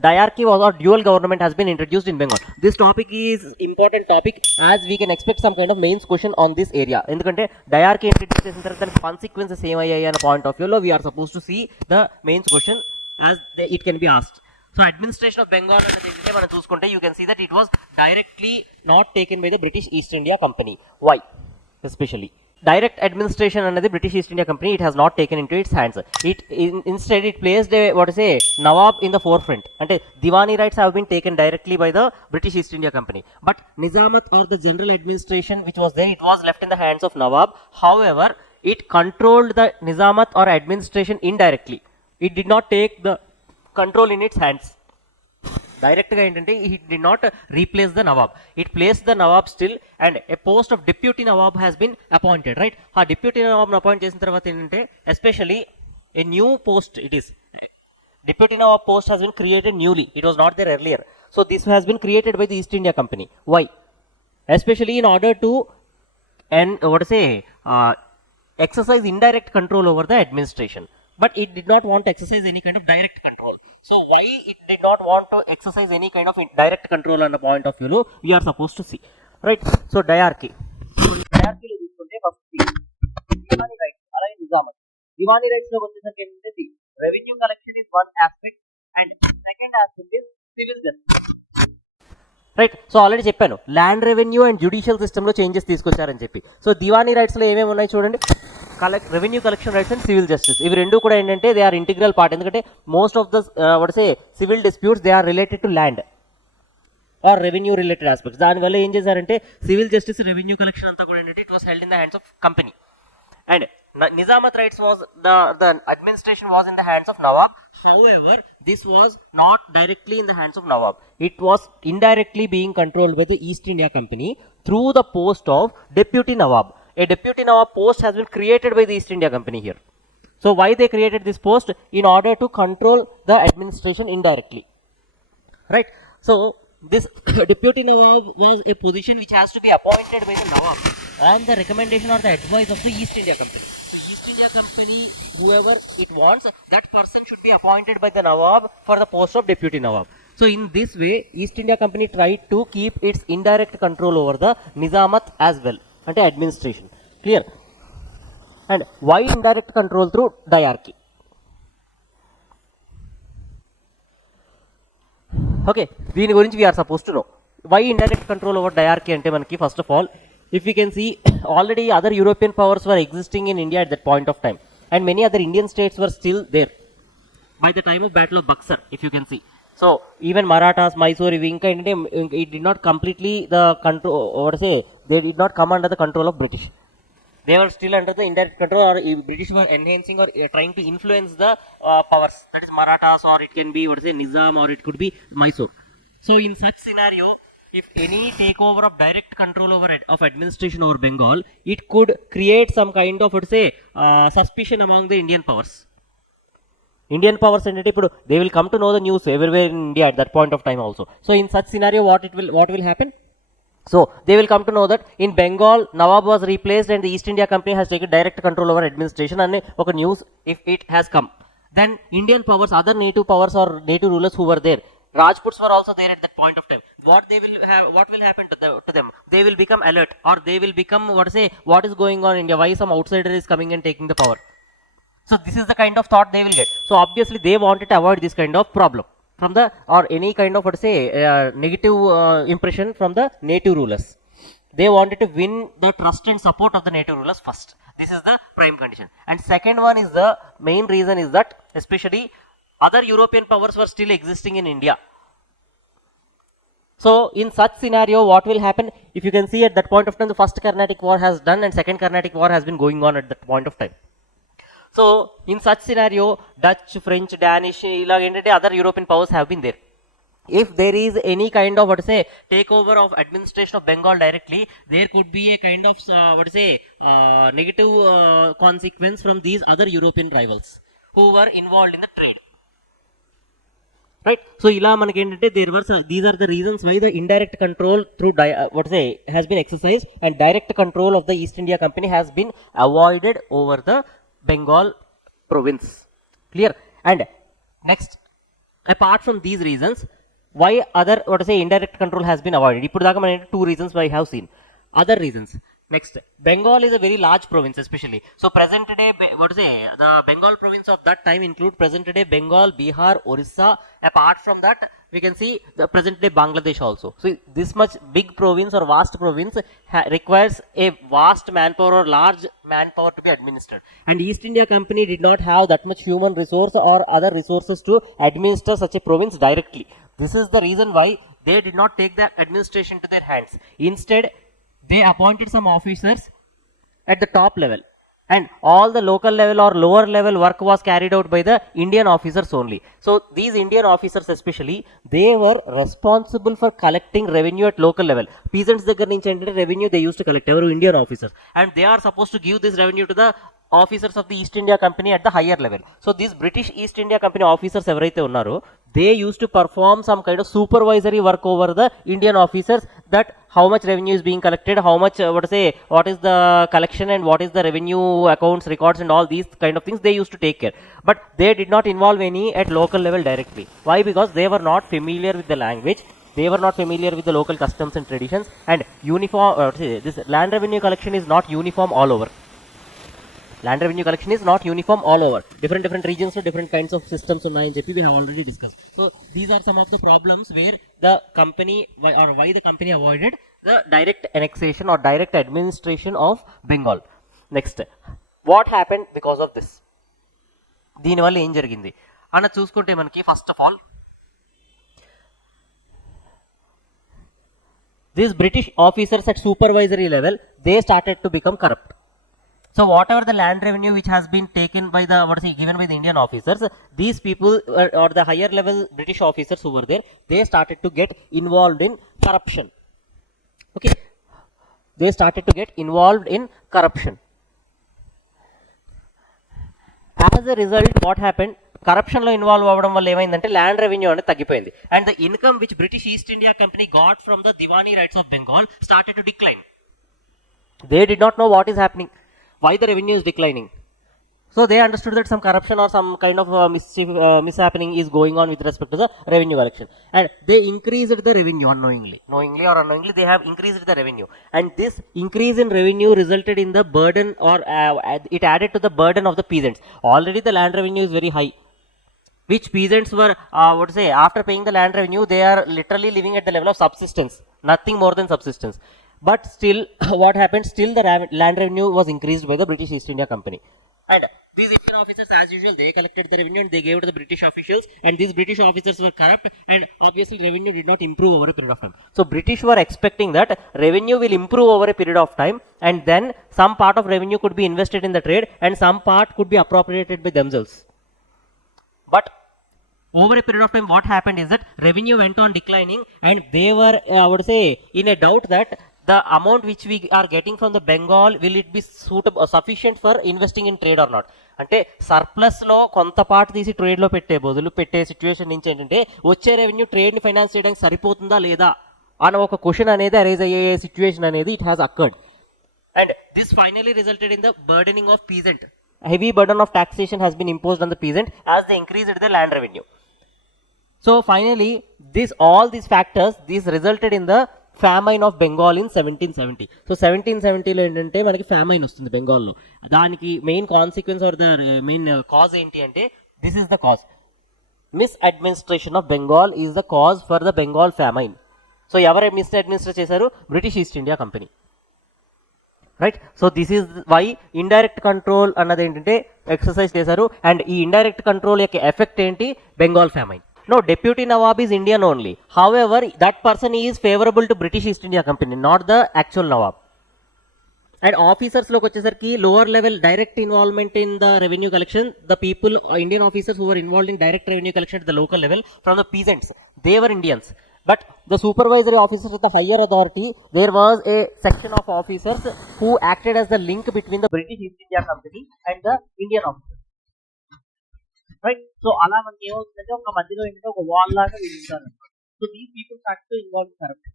Dyarchy was or dual government has been introduced in Bengal. This topic is important topic as we can expect some kind of mains question on this area. ఎందుకంటే Dyarchy introduce చేసిన తర్వాత దానికి consequences ఏమయ్యాయి అనే point of వ్యూలో we are supposed to see the mains question as it can be asked. So administration of Bengal అనేది మనం చూసుకుంటే you can see that it was directly not taken by the British East India Company. Why? Especially direct administration అనేది British East India Company it has not taken into its hands. Instead it placed a Nawab in the forefront. అంటే Diwani rights have been taken directly by the British East India Company. But Nizamat or the general administration which was there, it was left in the hands of Nawab. However, it controlled the Nizamat or administration indirectly. It did not take the control in its hands. డైరెక్ట్గా ఏంటంటే it did not replace the Nawab, it place the Nawab still and a post of deputy Nawab has been appointed, right. ఆ deputy నవాబ్ను appoint చేసిన తర్వాత ఏంటంటే especially a new post it is deputy Nawab post has been created newly, it was not there earlier. So this has been created by the East India Company. Why? Especially in order to exercise indirect control over the administration, but it did not want to exercise any kind of direct control. So why it did not want to exercise any kind of direct control on the point of view we are supposed to see, right? So Dyarchy లో చూసుకుంటే first Diwani rights అలాగే Nizamat. Diwani rights లో వచ్చేసరికి ఏంటంటే revenue collection is one aspect and second aspect is civil justice, right. So already చెప్పాను land revenue and judicial సిస్టంలో changes తీసుకొచ్చారని చెప్పి. సో దివానీ రైట్స్లో ఏమేమి ఉన్నాయి చూడండి, revenue collection rights and civil justice. ఇవి రెండు కూడా ఏంటంటే దే ఆర్ ఇంటిగ్రల్ పార్ట్. ఎందుకంటే most of the civil disputes they are related to land or revenue related aspects. దానివల్ల ఏం చేశారంటే సివిల్ జస్టిస్ రెవెన్యూ కలెక్షన్ అంతా కూడా ఏంటంటే it was held in the hands of company. And Nizamat rights was the administration was in the hands of Nawab. However, this was not directly in the hands of Nawab. It was indirectly being controlled by the East India Company through the post of Deputy Nawab. A Deputy Nawab post has been created by the East India Company here. So why they created this post? In order to control the administration indirectly, right? So this Deputy Nawab was a position which has to be appointed by the Nawab on the recommendation or the advice of the East India Company. East India Company, whoever it wants, that person should be appointed by the Nawab for the post of Deputy Nawab. So in this way, East India Company tried to keep its indirect control over the Nizamat as well, ante administration. Clear? And why indirect control through Dyarchy? Okay, దీని గురించి we are supposed to know. Why indirect control over Dyarchy అంటే మనకి first of all if we can see already other European powers were existing in India at that point of time and many other Indian states were still there by the time of Battle of Buxar, if you can see. So even Marathas, Mysore, ఇంకా ఏంటంటే it did not completely the control, they did not come under the control of British. They were still under the indirect control, or British were enhancing or trying to influence the powers, that is Marathas, or it can be Nizam, or it could be Mysore. So in such scenario, if any takeover of direct control over of administration over Bengal, it could create some kind of suspicion among the Indian powers. Indian powers entity, they will come to know the news everywhere in India at that point of time also. So in such scenario, what will happen? So they will come to know that in Bengal, Nawab was replaced and the East India Company has taken direct control over administration, and okay, news if it has come, then Indian powers, other native powers or native rulers who were there, Rajputs were also there at that point of time. What will happen to them? They will become alert, or they will become what is going on in India? Why some outsider is coming and taking the power? So this is the kind of thought they will get. So obviously they wanted to avoid this kind of problem from the, or any kind of negative impression from the native rulers. They wanted to win the trust and support of the native rulers first. This is the prime condition. And second one is the main reason is that especially other European powers were still existing in India. So in such scenario, what will happen? If you can see at that point of time, the first Carnatic War has done and second Carnatic War has been going on at that point of time. So in such scenario, Dutch, French, Danish, other European powers have been there. If there is any kind of takeover of administration of Bengal directly, there could be a kind of negative consequence from these other European rivals who were involved in the trade. Right? So ila manaki entante there were these are the reasons why the indirect control through has been exercised and direct control of the East India Company has been avoided over the Bengal province. Clear? And next apart from these reasons, why other indirect control has been avoided? ఇప్పుడు దాకా మనం two reasons why I have seen. Other reasons. Next, Bengal is a very large province, especially. So present day, the Bengal province of that time include present day Bengal, Bihar, Orissa. Apart from that, we can see the present day Bangladesh also. So this much big province or vast province requires a vast manpower or large manpower to be administered. And East India Company did not have that much human resource or other resources to administer such a province directly. This is the reason why they did not take the administration to their hands. Instead, they appointed some officers at the top level, and all the local level or lower level work was carried out by the Indian officers only. So these Indian officers especially, they were responsible for collecting revenue at local level. Peasants దగ్గర నుంచి ఏంటంటే revenue they used to collect, ఎవరు Indian officers, and they are supposed to give this revenue to the officers of the East India Company at the higher level. So these British East India Company officers ఎవరైతే ఉన్నారో, they used to perform some kind of supervisory work over the Indian officers, that how much revenue is being collected, how much what is the collection and what is the revenue accounts, records and all these kind of things they used to take care. But they did not involve any at local level directly. Why? Because they were not familiar with the language, they were not familiar with the local customs and traditions, and uniform this land revenue collection is not uniform all over. Land revenue collection is not uniform all over. Different regions to different kinds of systems unnayani cheppi we have already discussed. So these are some of the problems where the company why the company avoided the direct annexation or direct administration of Bengal. Next, what happened because of this? దీని వల్ల ఏం జరిగింది అన్న చూసుకుంటే మనకి first of all these British officers at supervisory level, they started to become corrupt. So whatever the land revenue which has been taken by the given by the Indian officers, these people or the higher level British officers over there, they started to get involved in corruption. Okay, they started to get involved in corruption. As a result, what happened? Corruption lo involve avadam valla emaindante land revenue ane taggipoyindi, and the income which British East India Company got from the Diwani rights of Bengal started to decline. They did not know what is happening, why the revenue is declining. So they understood that some corruption or some kind of mishappening is going on with respect to the revenue collection, and they increased the revenue knowingly or unknowingly. They have increased the revenue, and this increase in revenue resulted in the burden or it added to the burden of the peasants. Already the land revenue is very high, which peasants were after paying the land revenue, they are literally living at the level of subsistence, nothing more than subsistence. But still, what happened? Still, the land revenue was increased by the British East India Company. And these Indian officers, as usual, they collected the revenue and they gave it to the British officials. And these British officers were corrupt, and obviously, revenue did not improve over a period of time. So, British were expecting that revenue will improve over a period of time, and then some part of revenue could be invested in the trade, and some part could be appropriated by themselves. But over a period of time, what happened is that revenue went on declining, and they were, in a doubt that the amount which we are getting from the Bengal, will it be suitable, sufficient for investing in trade or not? అంటే surplus లో కొంత part తీసి trade లో పెట్టే బదులు పెట్టే situation నుంచి ఏంటంటే వచ్చే రెవెన్యూ ట్రేడ్ ని ఫైనాన్స్ చేయడానికి సరిపోతుందా లేదా అన్న ఒక క్వశ్చన్ అనేది అరైజ్ అయ్యే సిచ్యువేషన్ అనేది it has occurred, and this finally resulted in the burdening of peasant. Heavy burden of taxation has been imposed on the peasant as they increased the land revenue. So finally, all these factors, resulted in the famine of Bengal in 1770. So 1770 లో ఏంటంటే మనకి famine వస్తుంది బెంగాల్లో. దానికి main consequence or the main cause ఏంటి అంటే, this is the cause. Misadministration of Bengal is the cause for the Bengal famine. So ఎవరు misadminister చేశారు? British East India company, right. So this is why indirect control అన్నది ఏంటంటే exercise చేశారు, and ఈ indirect control యొక్క effect ఏంటి? Bengal ఫ్యామైన్. No, Deputy Nawab is Indian only. However, that person is favorable to British East India Company, not the actual Nawab. And officers look వచ్చేసరికి lower level direct involvement in the revenue collection. The people, Indian officers who were involved in direct revenue collection at the local level from the peasants, they were Indians. But the supervisory officers at the higher authority, there was a section of officers who acted as the link between the British East India Company and the Indian officers. Right. So అలా మనకి ఏమవుతుందంటే ఒక మధ్యలో ఏంటంటే ఒక wall లాగా వీళ్ళు ఉంటారు. So these people start to involve corruption.